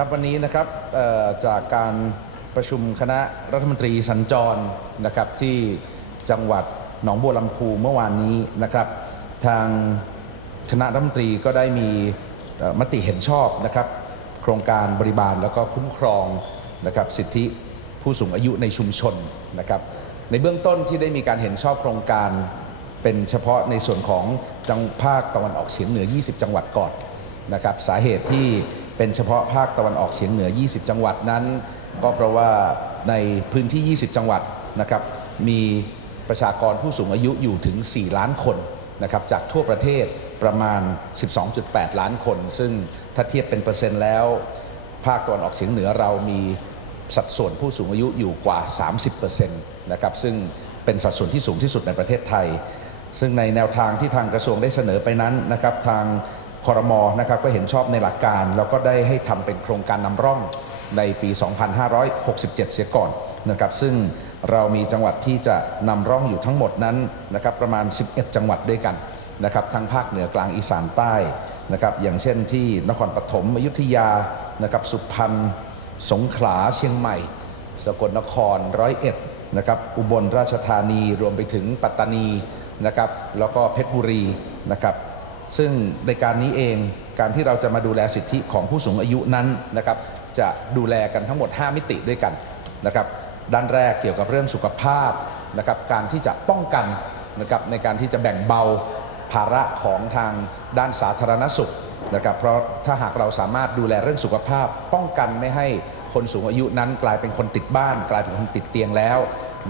ครับวันนี้นะครับจากการประชุมคณะรัฐมนตรีสัญจรนะครับที่จังหวัดหนองบัวลำพูเมื่อวานนี้นะครับ ทางคณะรัฐมนตรีก็ได้มีมติเห็นชอบนะครับ โครงการบริบาลแล้วก็คุ้มครองนะครับสิทธิผู้สูงอายุในชุมชนนะครับ ในเบื้องต้นที่ได้มีการเห็นชอบโครงการเป็นเฉพาะในส่วนของจังภาคตะวันออกเฉียงเหนือ 20 จังหวัดก่อนนะครับ สาเหตุที่ เป็นเฉพาะภาคตะวันออกเฉียงเหนือ 20 จังหวัดนั้น ก็เพราะว่าในพื้นที่ 20 จังหวัดนะครับมีประชากรผู้สูงอายุอยู่ถึง 4 ล้านคนนะครับจากทั่วประเทศประมาณ 12.8 ล้านคน ซึ่งถ้าเทียบเป็นเปอร์เซ็นต์แล้ว ภาคตะวันออกเฉียงเหนือเรามีสัดส่วนผู้สูงอายุอยู่กว่า 30%นะครับซึ่งเป็นสัดส่วนที่สูงที่สุดในประเทศไทย ซึ่งในแนวทางที่ทางกระทรวงได้เสนอไปนั้นนะครับทาง คอรมอนะครับก็เห็นชอบในหลักการ แล้วก็ได้ให้ทำเป็นโครงการนำร่องในปี 2567 เสียก่อนนะครับซึ่งเรามีจังหวัดที่จะนำร่องอยู่ทั้งหมดนั้นนะครับประมาณ 11 จังหวัดด้วยกันนะครับทั้งภาคเหนือกลางอีสานใต้นะครับอย่างเช่นที่นครปฐมอยุธยานะครับสุพรรณสงขลาเชียงใหม่ สกลนครร้อยเอ็ดนะครับอุบลราชธานีรวมไปถึงปัตตานีนะครับแล้วก็เพชรบุรีนะครับ ซึ่งในการนี้เองการที่เราจะมาดูแลสิทธิของผู้สูงอายุนั้นนะครับจะดูแลกันทั้งหมด 5 มิติด้วยกันนะครับด้านแรกเกี่ยวกับเรื่องสุขภาพนะครับการที่จะป้องกันนะครับในการที่จะแบ่งเบาภาระของทางด้านสาธารณสุขนะครับเพราะถ้าหากเราสามารถดูแลเรื่องสุขภาพ ป้องกันไม่ให้คนสูงอายุนั้นกลายเป็นคนติดบ้าน กลายเป็นคนติดเตียงแล้ว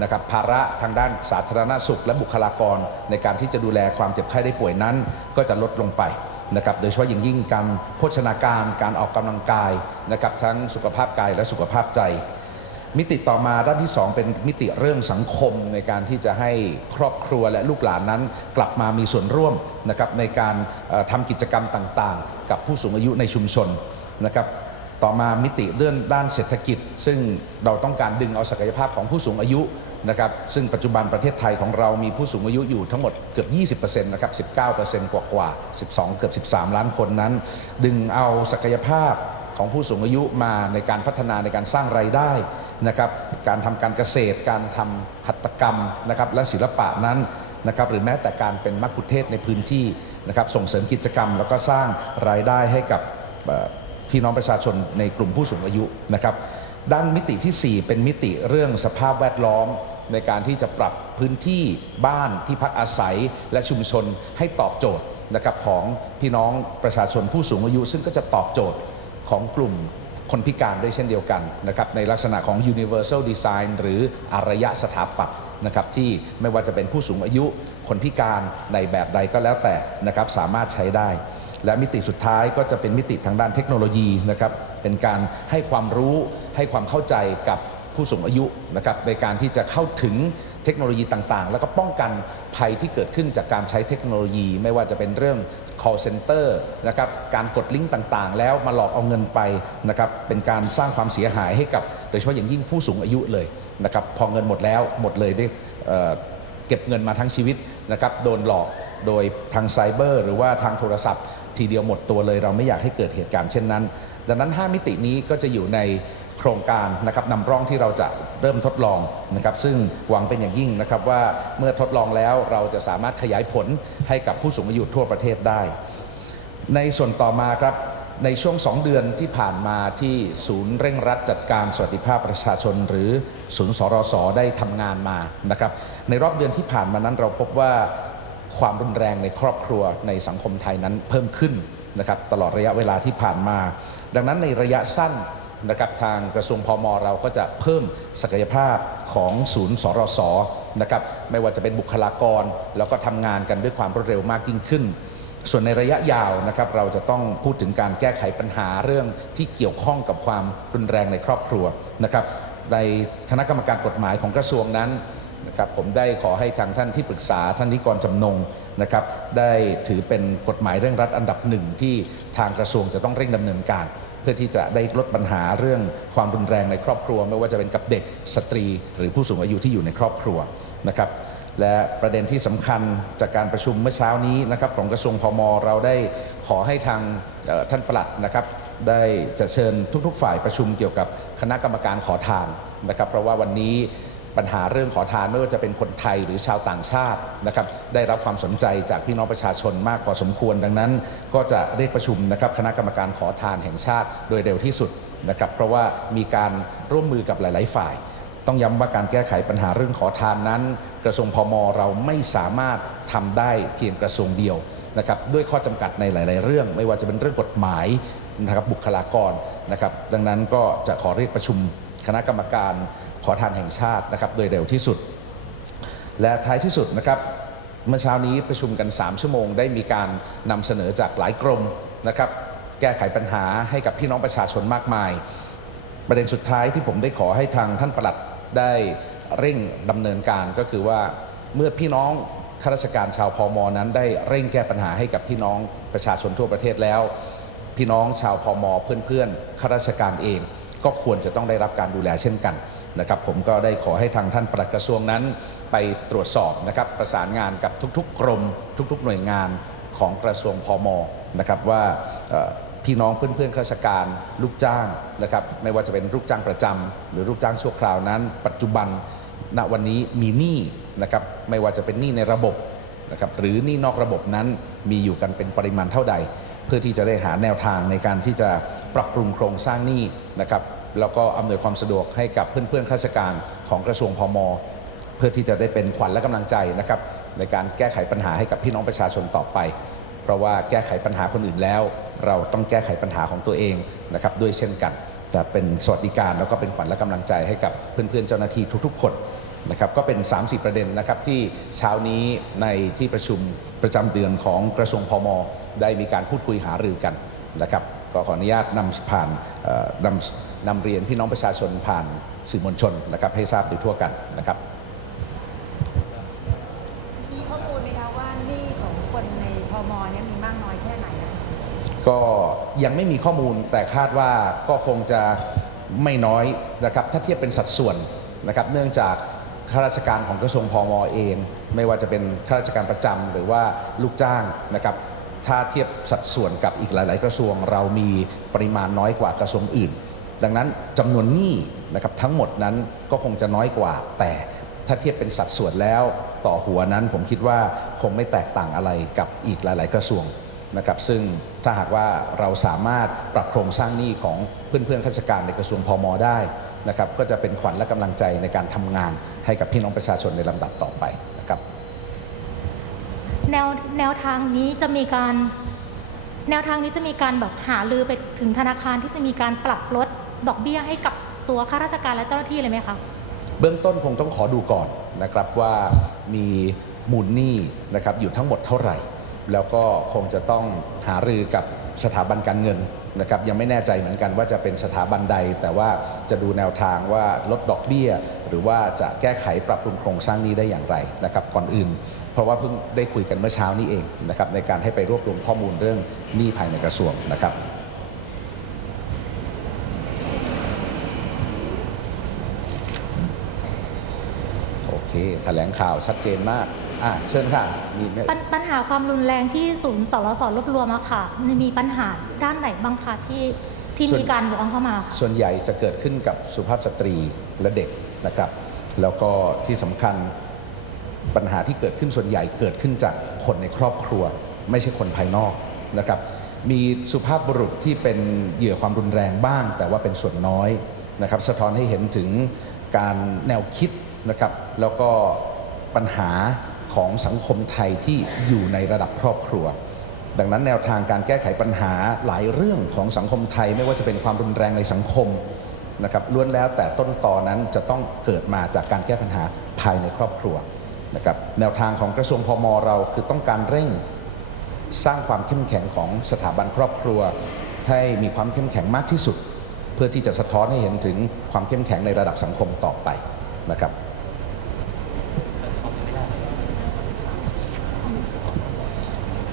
นะครับภาระทางด้านสาธารณสุข และบุคลากร ในการที่จะดูแลความเจ็บไข้ได้ป่วยนั้น ก็จะลดลงไปนะครับโดยเฉพาะอย่างยิ่งการโภชนาการการออกกำลังกายนะครับทั้งสุขภาพกายและสุขภาพใจ มิติต่อมาด้านที่ 2 เป็นมิติเรื่องสังคมในการที่จะให้ครอบครัวและลูกหลานนั้น กลับมามีส่วนร่วมนะครับในการเอ่อทำกิจกรรมต่างๆ กับผู้สูงอายุในชุมชนนะครับ ต่อมามิติเรื่องด้านเศรษฐกิจ ซึ่งเราต้องการดึงเอาศักยภาพของผู้สูงอายุนะครับซึ่งปัจจุบันประเทศไทยของเรามีผู้สูงอายุอยู่ทั้งหมดเกือบ 20%นะครับ 19%กว่ากว่า 12 เกือบ 13 ล้านคนนั้น ดึงเอาศักยภาพของผู้สูงอายุมาในการพัฒนาในการสร้างไรายได้นะครับการทำการเกษตร การทำหัตถกรรมนะครับและศิลปะนั้นนะครับหรือแม้แต่การเป็นมัคคุเทศก์ในพื้นที่นะครับส่งเสริมกิจกรรม แล้วก็สร้างรายได้ให้กับ พี่น้องประชาชนในกลุ่มผู้สูงอายุนะครับ ด้านมิติทีสี่ 4 เป็นมิติเรื่องสภาพแวดล้อมในการที่จะปรับพื้นที่บ้านที่พักอาศัยและชุมชนให้ตอบโจทย์นะครับของพี่น้องประชาชนผู้สูงอายุ ซึ่งก็จะตอบโจทย์ของกลุ่มคนพิการด้วยเช่นเดียวกันนะครับในลักษณะของ universal design หรืออารยะสถาปัตย์นะครับที่ไม่ว่าจะเป็นผู้สูงอายุคนพิการในแบบใดก็แล้วแต่นะครับสามารถใช้ได้ และมิติสุดท้ายก็จะเป็นมิติทางด้านเทคโนโลยีนะครับเป็นการให้ความรู้ให้ความเข้าใจกับผู้สูงอายุนะครับในการที่จะเข้าถึงเทคโนโลยีต่างๆ แล้วก็ป้องกันภัยที่เกิดขึ้นจากการใช้เทคโนโลยี ไม่ว่าจะเป็นเรื่อง call center นะครับการกดลิงก์ต่างๆ แล้วมาหลอกเอาเงินไปนะครับเป็นการสร้างความเสียหายให้กับโดยเฉพาะอย่างยิ่งผู้สูงอายุเลยนะครับพอเงินหมดแล้วหมดเลยได้เเก็บเงินมาทั้งชีวิตนะครับโดนหลอกโดยทางไซเบอร์ หรือว่าทางโทรศัพท์ ทีเดียวหมดตัวเลย เราไม่อยากให้เกิดเหตุการณ์เช่นนั้น ดังนั้น 5 มิตินี้ก็จะอยู่ในโครงการนะครับนำร่องที่เราจะเริ่มทดลองนะครับซึ่งหวังเป็นอย่างยิ่งนะครับว่าเมื่อทดลองแล้วเราจะสามารถขยายผลให้กับผู้สูงอายุทั่วประเทศได้ ในส่วนต่อมาครับในช่วง 2 เดือนที่ผ่านมาที่ศูนย์เร่งรัดจัดการสวัสดิภาพประชาชน หรือศูนย์สรสได้ทำงานมานะครับในรอบเดือนที่ผ่านมานั้นเราพบว่า ความรุนแรงในครอบครัวในสังคมไทยนั้นเพิ่มขึ้นนะครับตลอดระยะเวลาที่ผ่านมา ดังนั้นในระยะสั้นนะครับทางกระทรวงพมเราก็จะเพิ่มศักยภาพของศูนย์สรสนะครับไม่ว่าจะเป็นบุคลากร แล้วก็ทำงานกันด้วยความรวดเร็วมากยิ่งขึ้น ส่วนในระยะยาวนะครับเราจะต้องพูดถึงการแก้ไขปัญหาเรื่องที่เกี่ยวข้องกับความรุนแรงในครอบครัวนะครับในคณะกรรมการกฎหมายของกระทรวงนั้น นะครับผมได้ขอให้ทางท่านที่ปรึกษาท่านนิกรจำนงนะครับได้ถือเป็นกฎหมายเร่งรัดอันดับหนึ่งที่ทางกระทรวงจะต้องเร่งดำเนินการ เพื่อที่จะได้ลดปัญหาเรื่องความรุนแรงในครอบครัว ไม่ว่าจะเป็นกับเด็กสตรี หรือผู้สูงอายุที่อยู่ในครอบครัวนะครับและประเด็นที่สำคัญจากการประชุมเมื่อเช้านี้นะครับของกระทรวงพมเราได้ขอให้ทางท่านปลัดนะครับ ได้จะเชิญทุก ๆ ฝ่ายประชุมเกี่ยวกับคณะกรรมการขอทานนะครับ เพราะว่าวันนี้ ปัญหาเรื่องขอทานไม่ว่าจะเป็นคนไทยหรือชาวต่างชาตินะครับได้รับความสนใจจากพี่น้องประชาชนมากพอสมควร ดังนั้น ก็จะเรียกประชุมนะครับคณะกรรมการขอทานแห่งชาติโดยเร็วที่สุดนะครับเพราะว่ามีการร่วมมือกับหลาย ๆ ฝ่าย ต้องย้ำว่าการแก้ไขปัญหาเรื่องขอทานนั้น กระทรวงพมเราไม่สามารถทำได้เพียงกระทรวงเดียวนะครับด้วยข้อจำกัดในหลาย ๆ เรื่อง ไม่ว่าจะเป็นเรื่องกฎหมายนะครับบุคลากรนะครับดังนั้นก็จะขอเรียกประชุมคณะกรรมการ ขอทานแห่งชาตินะครับโดยเร็วที่สุด และท้ายที่สุดนะครับเมื่อเช้านี้ประชุมกัน 3 ชั่วโมง ได้มีการนำเสนอจากหลายกรมนะครับแก้ไขปัญหาให้กับพี่น้องประชาชนมากมาย ประเด็นสุดท้ายที่ผมได้ขอให้ทางท่านปลัดได้เร่งดำเนินการก็คือว่าเมื่อพี่น้องข้าราชการชาวพอมนั้นได้เร่งแก้ปัญหาให้กับพี่น้องประชาชนทั่วประเทศแล้ว พี่น้องชาวพอมเพื่อนๆข้าราชการเอง ก็ควรจะต้องได้รับการดูแลเช่นกัน นะครับผมก็ได้ขอให้ทางท่านปลัดกระทรวงนั้น ไปตรวจสอบนะครับประสานงานกับทุกๆกรม ทุกๆ หน่วยงานของกระทรวงพมนะครับว่าพี่น้องเพื่อนๆข้าราชการลูกจ้างนะครับไม่ว่าจะเป็นลูกจ้างประจำหรือลูกจ้างชั่วคราวนั้น ปัจจุบันณวันนี้มีหนี้นะครับไม่ว่าจะเป็นหนี้ในระบบนะครับหรือหนี้นอกระบบนั้นมีอยู่กันเป็นปริมาณเท่าใด เพื่อที่จะได้หาแนวทางในการที่จะปรับปรุงโครงสร้างหนี้นะครับ แล้วก็อำนวยความสะดวกให้กับเพื่อนๆข้าราชการของกระทรวงพมเพื่อที่จะได้เป็นขวัญและกำลังใจนะครับในการแก้ไขปัญหาให้กับพี่น้องประชาชนต่อไป เพราะว่าแก้ไขปัญหาคนอื่นแล้ว เราต้องแก้ไขปัญหาของตัวเองนะครับด้วยเช่นกันจะเป็นสวัสดิการแล้วก็เป็นขวัญและกำลังใจให้กับเพื่อนๆเจ้าหน้าที่ทุกๆ คนนะครับก็เป็น 30 ประเด็นนะครับที่เช้านี้ในที่ประชุมประจำเดือนของกระทรวงพมได้มีการพูดคุยหารือกันนะครับก็ขออนุญาตนำผ่านนำ นำเรียนพี่น้องประชาชนผ่านสื่อมวลชนนะครับให้ทราบโดยทั่วกันนะครับ มีข้อมูลไหมคะว่าหนี้ของคนในพมเนี่ยมีมากน้อยแค่ไหนอะก็ยังไม่มีข้อมูลแต่คาดว่าก็คงจะไม่น้อยนะครับถ้าเทียบเป็นสัดส่วนนะครับเนื่องจากข้าราชการของกระทรวงพมเอง ไม่ว่าจะเป็นข้าราชการประจำหรือว่าลูกจ้างนะครับถ้าเทียบสัดส่วนกับอีกหลาย ๆ กระทรวงเรามีปริมาณน้อยกว่ากระทรวงอื่น ดังนั้นจำนวนหนี้นะครับทั้งหมดนั้นก็คงจะน้อยกว่า แต่ถ้าเทียบเป็นสัดส่วนแล้วต่อหัวนั้นผมคิดว่าคงไม่แตกต่างอะไรกับอีกหลาย ๆ กระทรวงนะครับซึ่งถ้าหากว่าเราสามารถปรับโครงสร้างหนี้ของเพื่อนๆข้าราชการในกระทรวงพมได้นะครับก็จะเป็นขวัญและกำลังใจในการทำงานให้กับพี่น้องประชาชนในลำดับต่อไปนะครับแนวแนวทางนี้จะมีการแนวทางนี้จะมีการแบบหาลือไปถึงธนาคารที่จะมีการปรับลด ดอกเบี้ยให้กับตัวข้าราชการและเจ้าหน้าที่เลยไหมคะ เบื้องต้นคงต้องขอดูก่อนนะครับว่ามีมูลหนี้นะครับอยู่ทั้งหมดเท่าไหร่ แล้วก็คงจะต้องหารือกับสถาบันการเงินนะครับยังไม่แน่ใจเหมือนกันว่าจะเป็นสถาบันใด แต่ว่าจะดูแนวทางว่าลดดอกเบี้ย หรือว่าจะแก้ไขปรับปรุงโครงสร้างนี้ได้อย่างไรนะครับก่อนอื่น เพราะว่าเพิ่งได้คุยกันเมื่อเช้านี้เองนะครับในการให้ไปรวบรวมข้อมูลเรื่องหนี้ภายในกระทรวงนะครับ โอ เคแถลงข่าวชัดเจนมากอะเชิญค่ะมีไหมปัญปัญหาความรุนแรงที่ศูนย์สรสรวบรวมอะค่ะมันมีปัญหาด้านไหนบ้างคะที่ที่มีการร้องเข้ามาส่วนใหญ่จะเกิดขึ้นกับสุภาพสตรีและเด็กนะครับ แล้วก็ที่สำคัญปัญหาที่เกิดขึ้นส่วนใหญ่เกิดขึ้นจากคนในครอบครัว ไม่ใช่คนภายนอกนะครับ มีสุภาพบุรุษที่เป็นเหยื่อความรุนแรงบ้าง แต่ว่าเป็นส่วนน้อยนะครับ สะท้อนให้เห็นถึงการแนวคิดนะครับ แล้วก็ปัญหาของสังคมไทยที่อยู่ในระดับครอบครัว ดังนั้นแนวทางการแก้ไขปัญหาหลายเรื่องของสังคมไทยไม่ว่าจะเป็นความรุนแรงในสังคมนะครับล้วนแล้วแต่ต้นตอนั้นจะต้องเกิดมาจากการแก้ปัญหาภายในครอบครัวนะครับแนวทางของกระทรวงพมเราคือต้องการเร่งสร้างความเข้มแข็งของสถาบันครอบครัว ให้มีความเข้มแข็งมากที่สุด เพื่อที่จะสะท้อนให้เห็นถึงความเข้มแข็งในระดับสังคมต่อไปนะครับ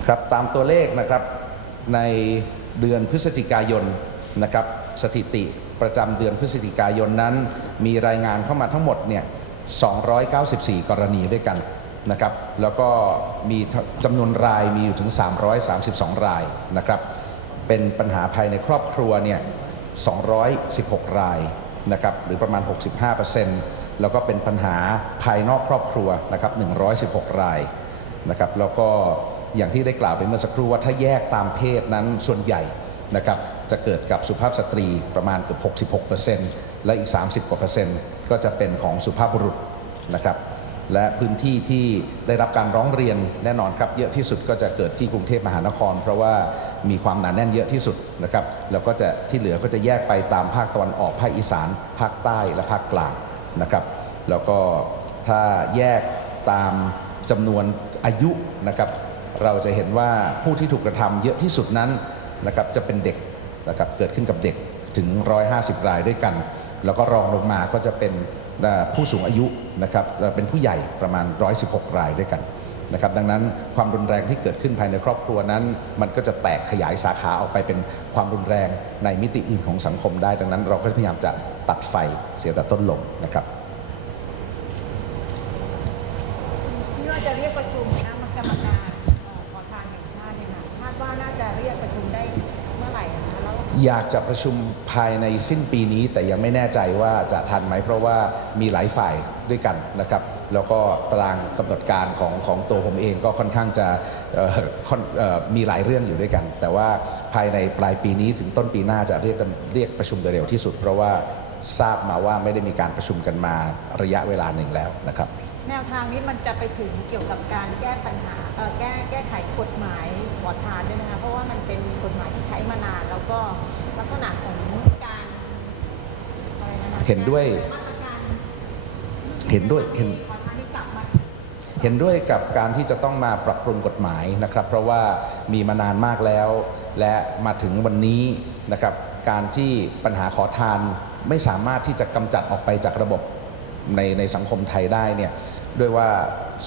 ครับตามตัวเลขนะครับในเดือนพฤศจิกายนนะครับสถิติประจำเดือนพฤศจิกายนนั้น มีรายงานเข้ามาทั้งหมดเนี่ย 294 กรณีด้วยกันนะครับ แล้วก็มีจำนวนรายมีอยู่ถึง 332 รายนะครับ เป็นปัญหาภายในครอบครัวเนี่ย 216 รายนะครับ หรือประมาณ 65%แล้วก็เป็นปัญหาภายนอกครอบครัวนะครับ 116 รายนะครับ แล้วก็ อย่างที่ได้กล่าวไปเมื่อสักครู่ว่าถ้าแยกตามเพศนั้นส่วนใหญ่นะครับจะเกิดกับสุภาพสตรีประมาณเกือบ66%และอีก 30 กว่าเปอร์เซ็นต์ก็จะเป็นของสุภาพบุรุษนะครับและพื้นที่ที่ได้รับการร้องเรียนแน่นอนครับ เยอะที่สุดก็จะเกิดที่กรุงเทพมหานคร เพราะว่ามีความหนาแน่นเยอะที่สุดนะครับแล้วก็จะที่เหลือก็จะแยกไปตามภาคตะวันออกภาคอีสาน ภาคใต้และภาคกลางนะครับ แล้วก็ถ้าแยกตามจำนวนอายุนะครับ เราจะเห็นว่าผู้ที่ถูกกระทำเยอะที่สุดนั้นนะครับจะเป็นเด็กนะครับเกิดขึ้นกับเด็กถึง 150 รายด้วยกัน แล้วก็รองลงมาก็จะเป็นผู้สูงอายุนะครับเป็นผู้ใหญ่ประมาณ 116 รายด้วยกันนะครับดังนั้นความรุนแรงที่เกิดขึ้นภายในครอบครัวนั้น มันก็จะแตกขยายสาขาออกไปเป็นความรุนแรงในมิติอื่นของสังคมได้ ดังนั้นเราก็พยายามจะตัดไฟเสียแต่ต้นลมนะครับ ที่ว่าจะเรียกประชุมคณะกรรมการเอ่อขอทานแห่งชาติเนี่ยค่ะคาด ว่าน่าจะเรียกประชุมได้เมื่อไหร่นะคะแล้วอยากจะประชุมภายในสิ้นปีนี้ แต่ยังไม่แน่ใจว่าจะทันไหมเพราะว่ามีหลายฝ่ายด้วยกันนะครับ แล้วก็ตารางกำหนดการของของตัวผมเองก็ค่อนข้างจะเอ่อค่อนเอ่อมีหลายเรื่องอยู่ด้วยกัน แต่ว่าภายในปลายปีนี้ถึงต้นปีหน้าจะเรียกกันเรียกประชุมโดยเร็วที่สุด เพราะว่าทราบมาว่าไม่ได้มีการประชุมกันมาระยะเวลาหนึ่งแล้วนะครับ แนวทางนี้มันจะไปถึงเกี่ยวกับการแก้ปัญหาเอ่อแก้แก้ มายที่ใช้มานาน แล้วก็ลักษณะของการอะไรนะคะเห็นด้วย มาตรการเห็นด้วยเห็นขอทานที่กลับมา เห็นด้วยกับการที่จะต้องมาปรับปรุงกฎหมายนะครับ เพราะว่ามีมานานมากแล้ว และมาถึงวันนี้นะครับ การที่ปัญหาขอทานไม่สามารถที่จะกำจัดออกไปจากระบบในในสังคมไทยได้เนี่ยด้วยว่า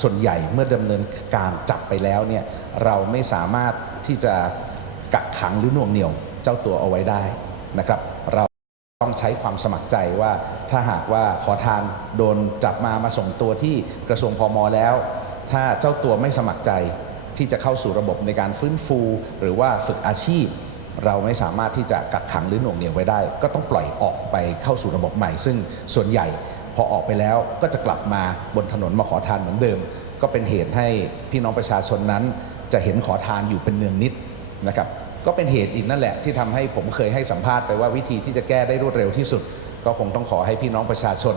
ส่วนใหญ่เมื่อดำเนินการจับไปแล้วเนี่ยเราไม่สามารถที่จะ กักขังหรือหน่วงเหนี่ยวเจ้าตัวเอาไว้ได้นะครับ เราต้องใช้ความสมัครใจว่าถ้าหากว่าขอทานโดนจับมามาส่งตัวที่กระทรวงพมแล้ว ถ้าเจ้าตัวไม่สมัครใจที่จะเข้าสู่ระบบในการฟื้นฟู หรือว่าฝึกอาชีพ เราไม่สามารถที่จะกักขังหรือหน่วงเหนี่ยวไว้ได้ ก็ต้องปล่อยออกไปเข้าสู่ระบบใหม่ ซึ่งส่วนใหญ่พอออกไปแล้วก็จะกลับมาบนถนนมาขอทานเหมือนเดิม ก็เป็นเหตุให้พี่น้องประชาชนนั้น จะเห็นขอทานอยู่เป็นเนืองนิด นะครับก็เป็นเหตุอีกนั่นแหละที่ทำให้ผมเคยให้สัมภาษณ์ไปว่าวิธีที่จะแก้ได้รวดเร็วที่สุด ก็คงต้องขอให้พี่น้องประชาชน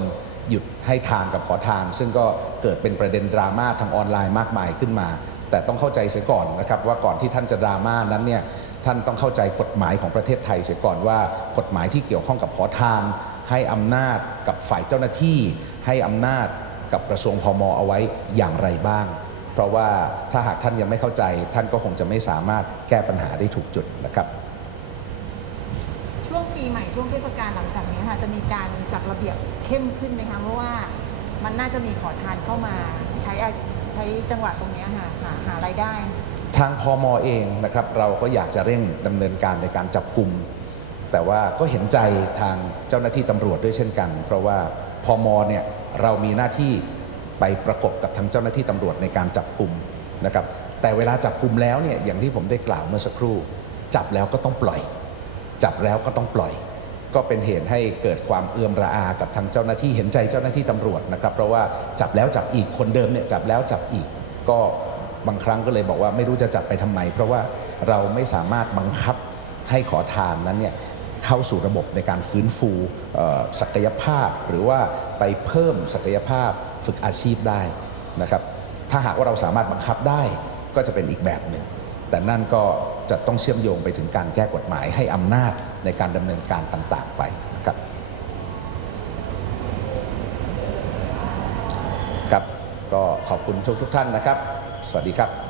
หยุดให้ทานกับขอทาน ซึ่งก็เกิดเป็นประเด็นดราม่าทางออนไลน์มากมายขึ้นมา แต่ต้องเข้าใจเสียก่อนนะครับว่าก่อนที่ท่านจะดราม่านั้นเนี่ยท่านต้องเข้าใจกฎหมายของประเทศไทยเสียก่อนว่ากฎหมายที่เกี่ยวข้องกับขอทาน ให้อำนาจกับฝ่ายเจ้าหน้าที่ ให้อำนาจกับกระทรวงพมเอาไว้อย่างไรบ้าง เพราะว่าถ้าหากท่านยังไม่เข้าใจ ท่านก็คงจะไม่สามารถแก้ปัญหาได้ถูกจุดนะครับ ช่วงปีใหม่ช่วงเทศกาลหลังจากนี้ค่ะจะมีการจัดระเบียบเข้มขึ้นไหมคะเพราะว่ามันน่าจะมีขอทานเข้ามาใช้อาใช้จังหวะตรงเนี้ยค่ะหาหารายได้ ทางพอมเองนะครับ เราก็อยากจะเร่งดำเนินการในการจับกลุ่มแต่ว่าก็เห็นใจทางเจ้าหน้าที่ตำรวจด้วยเช่นกัน เพราะว่าพอมเนี่ยเรามีหน้าที่ ไปประกบกับทางเจ้าหน้าที่ตำรวจในการจับกลุ่มนะครับแต่เวลาจับกลุ่มแล้วเนี่ยอย่างที่ผมได้กล่าวเมื่อสักครู่ จับแล้วก็ต้องปล่อย จับแล้วก็ต้องปล่อย ก็เป็นเหตุให้เกิดความเอือมระอากับทางเจ้าหน้าที่เห็นใจเจ้าหน้าที่ตำรวจนะครับเพราะว่าจับแล้วจับอีกคนเดิมเนี่ยจับแล้วจับอีก ก็บางครั้งก็เลยบอกว่าไม่รู้จะจับไปทำไม เพราะว่าเราไม่สามารถบังคับให้ขอทานนั้นเนี่ย เข้าสู่ระบบในการฟื้นฟูศักยภาพ หรือว่าไปเพิ่มศักยภาพฝึกอาชีพได้นะครับถ้าหากว่าเราสามารถบังคับได้ก็จะเป็นอีกแบบหนึ่ง แต่นั่นก็จะต้องเชื่อมโยงไปถึงการแก้กฎหมายให้อำนาจในการดำเนินการต่างๆไปนะครับครับก็ขอบคุณทุกทุกท่านนะครับ สวัสดีครับ